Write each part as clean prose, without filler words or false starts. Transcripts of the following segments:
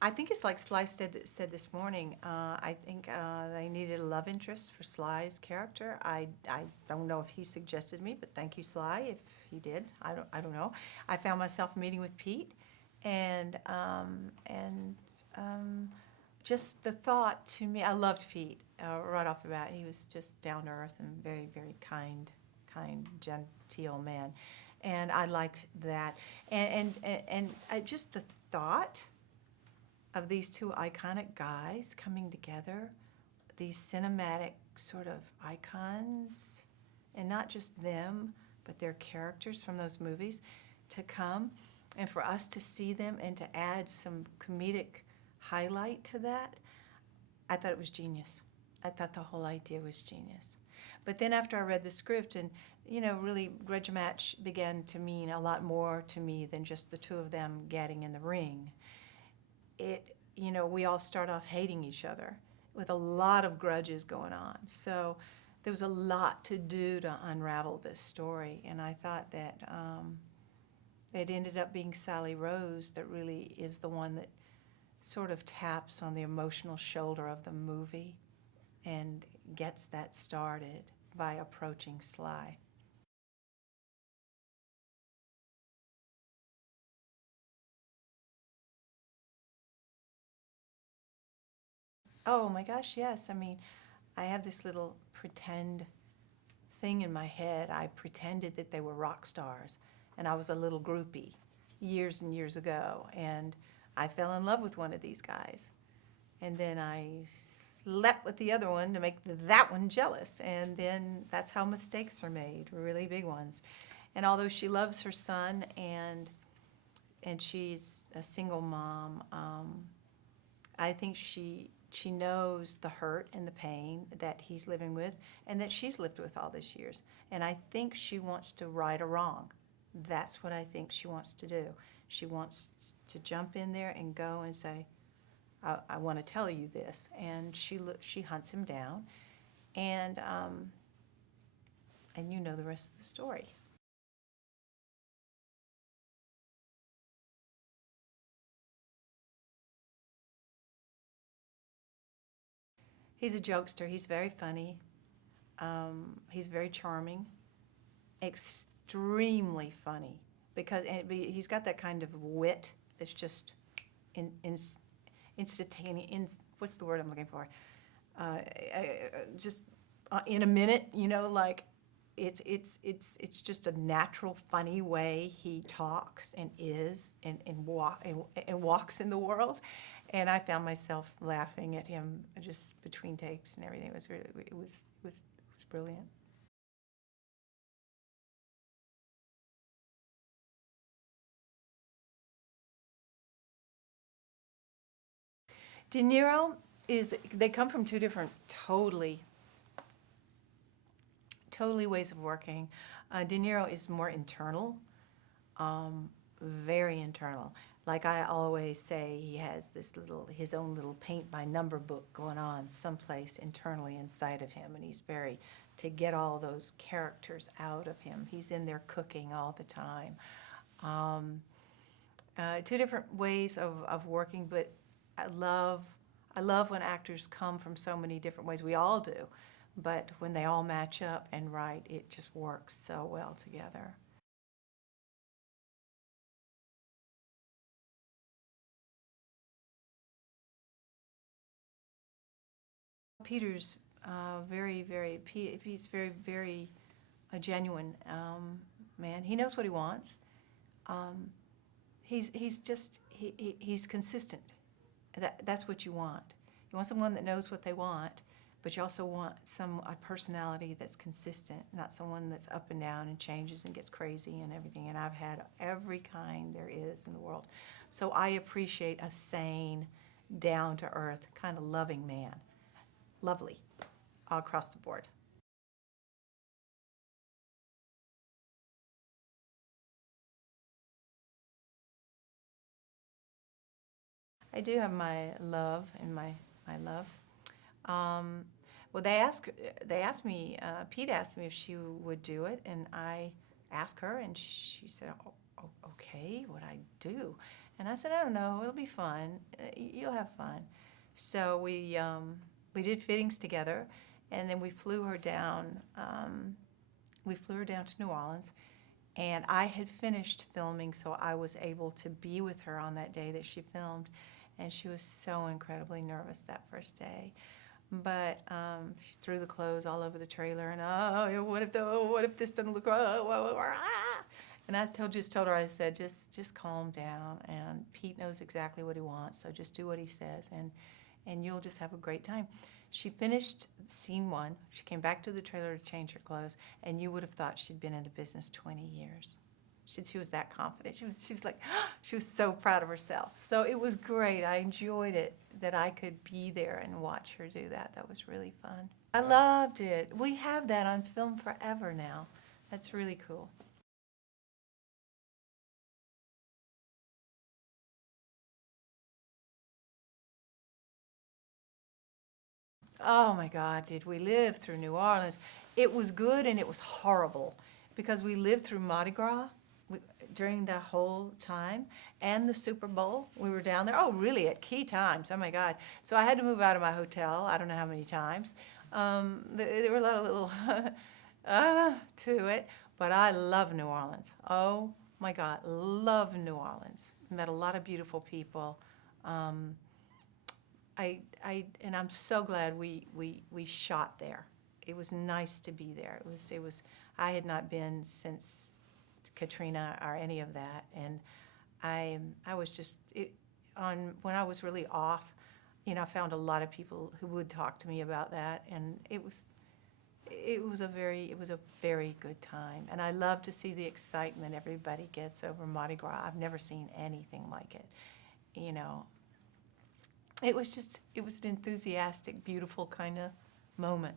I think it's like Sly said this morning. I think they needed a love interest for Sly's character. I don't know if he suggested me, but thank you, Sly, if he did. I don't know. I found myself meeting with Pete, and just the thought to me. I loved Pete right off the bat. He was just down to earth and very, very kind, genteel man, and I liked that. And I, just the thought of these two iconic guys coming together, these cinematic sort of icons, and not just them, but their characters from those movies to come, and for us to see them and to add some comedic highlight to that, I thought it was genius. I thought the whole idea was genius. But then after I read the script and, really Grudge Match began to mean a lot more to me than just the two of them getting in the ring. We all start off hating each other with a lot of grudges going on. So there was a lot to do to unravel this story. And I thought that it ended up being Sally Rose that really is the one that sort of taps on the emotional shoulder of the movie and gets that started by approaching Sly. Oh my gosh, yes. I mean, I have this little pretend thing in my head. I pretended that they were rock stars, and I was a little groupie years and years ago, and I fell in love with one of these guys. And then I slept with the other one to make that one jealous, and then that's how mistakes are made, really big ones. And although she loves her son and she's a single mom, I think she knows the hurt and the pain that he's living with and that she's lived with all these years. And I think she wants to right a wrong. That's what I think she wants to do. She wants to jump in there and go and say, I want to tell you this. And she hunts him down, and and you know the rest of the story. He's a jokester. He's very funny. He's very charming, extremely funny, because he's got that kind of wit that's just in instantaneous. What's the word I'm looking for? Just in a minute, like it's just a natural, funny way he talks and is and walks in the world. And I found myself laughing at him just between takes and everything. It was brilliant. De Niro they come from two different totally ways of working. De Niro is more internal, very internal. Like I always say, he has his own little paint by number book going on someplace internally inside of him, and he's very to get all those characters out of him. He's in there cooking all the time. Um, Two different ways of working, but I love I love when actors come from so many different ways. We all do, but when they all match up and right, it just works so well together. Peter's he's very, very a genuine man. He knows what he wants. Um, he's consistent. That's what you want. You want someone that knows what they want, but you also want a personality that's consistent, not someone that's up and down and changes and gets crazy and everything. And I've had every kind there is in the world. So I appreciate a sane, down to earth, kind of loving man. Lovely, all across the board. I do have my love and my love. Um, well, they asked me, Pete asked me if she would do it, and I asked her, and she said, okay, what I do? And I said, I don't know, it'll be fun. You'll have fun. So we did fittings together, and then we flew her down. We flew her down to New Orleans, and I had finished filming, so I was able to be with her on that day that she filmed, and she was so incredibly nervous that first day. But she threw the clothes all over the trailer, and what if this doesn't look right? And I just told her, I said, just calm down, and Pete knows exactly what he wants, so just do what he says, and you'll just have a great time. She finished scene one. She came back to the trailer to change her clothes, and you would have thought she'd been in the business 20 years. She was that confident. She was like, she was so proud of herself. So it was great. I enjoyed it that I could be there and watch her do that. That was really fun. I loved it. We have that on film forever now. That's really cool. Oh my God, did we live through New Orleans? It was good and it was horrible because we lived through Mardi Gras during the whole time and the Super Bowl. We were down there. Oh, really? At key times. Oh my God. So I had to move out of my hotel. I don't know how many times. There were a lot of little to it, but I love New Orleans. Oh my God, love New Orleans. Met a lot of beautiful people. Um, and I'm so glad we shot there. It was nice to be there. I had not been since Katrina or any of that, and I was just, when I was really off, I found a lot of people who would talk to me about that, and it was a very good time. And I love to see the excitement everybody gets over Mardi Gras. I've never seen anything like it, you know. It was an enthusiastic, beautiful kind of moment.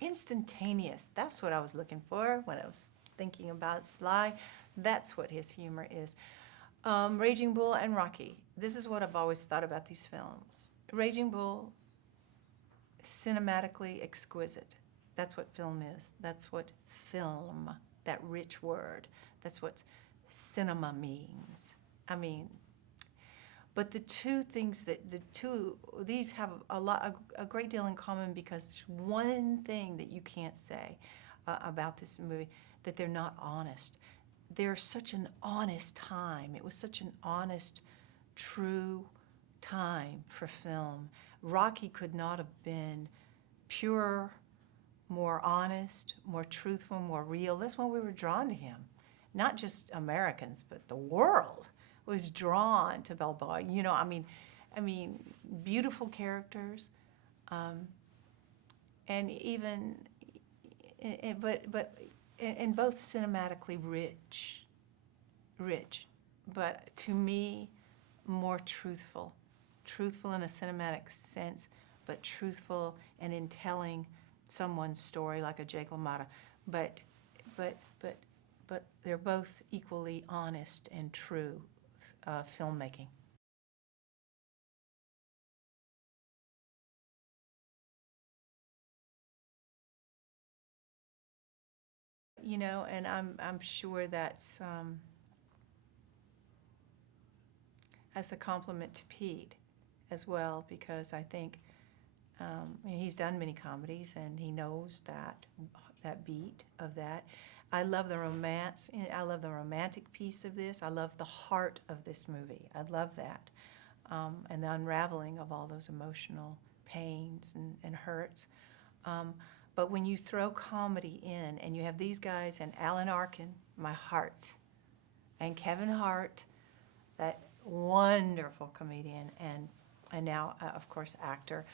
Instantaneous. That's what I was looking for when I was thinking about Sly. That's what his humor is. Raging Bull and Rocky. This is what I've always thought about these films. Raging Bull, cinematically exquisite. That's what film is. That's what film, that rich word, that's what cinema means. I mean, but these have a great deal in common because there's one thing that you can't say about this movie, that they're not honest. They're such an honest time. It was such an honest, true time for film. Rocky could not have been purer, more honest, more truthful, more real. That's why we were drawn to him. Not just Americans, but the world was drawn to Balboa. I mean, beautiful characters, and even, and both cinematically rich, but to me, more truthful in a cinematic sense, but truthful and in telling someone's story like a Jake LaMotta. But, but, but, but they're both equally honest and true filmmaking. And I'm sure that's a compliment to Pete as well, because I think he's done many comedies and he knows that beat of that. I love the romance. I love the romantic piece of this. I love the heart of this movie. I love that. And the unraveling of all those emotional pains and hurts. But when you throw comedy in, and you have these guys, and Alan Arkin, my heart, and Kevin Hart, that wonderful comedian, and now, of course, actor.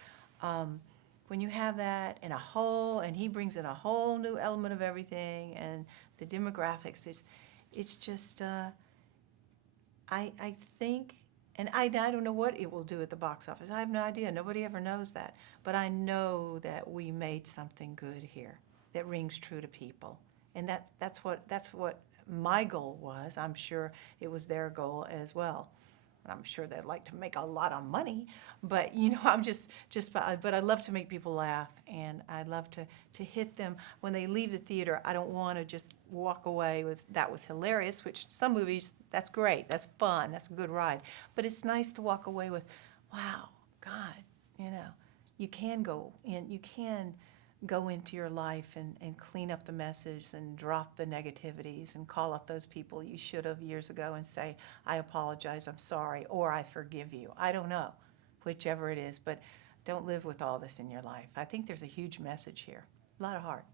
When you have that and he brings in a whole new element of everything, and the demographics, it's just, I think, and I don't know what it will do at the box office. I have no idea. Nobody ever knows that. But I know that we made something good here that rings true to people. And that's what my goal was. I'm sure it was their goal as well. I'm sure they'd like to make a lot of money, but I'm but I love to make people laugh, and I love to hit them when they leave the theater. I don't want to just walk away with that was hilarious, which some movies, that's great, that's fun, that's a good ride. But it's nice to walk away with, wow, God, you can go into your life and clean up the messes and drop the negativities and call up those people you should have years ago and say, I apologize, I'm sorry, or I forgive you. I don't know, whichever it is, but don't live with all this in your life. I think there's a huge message here, a lot of heart.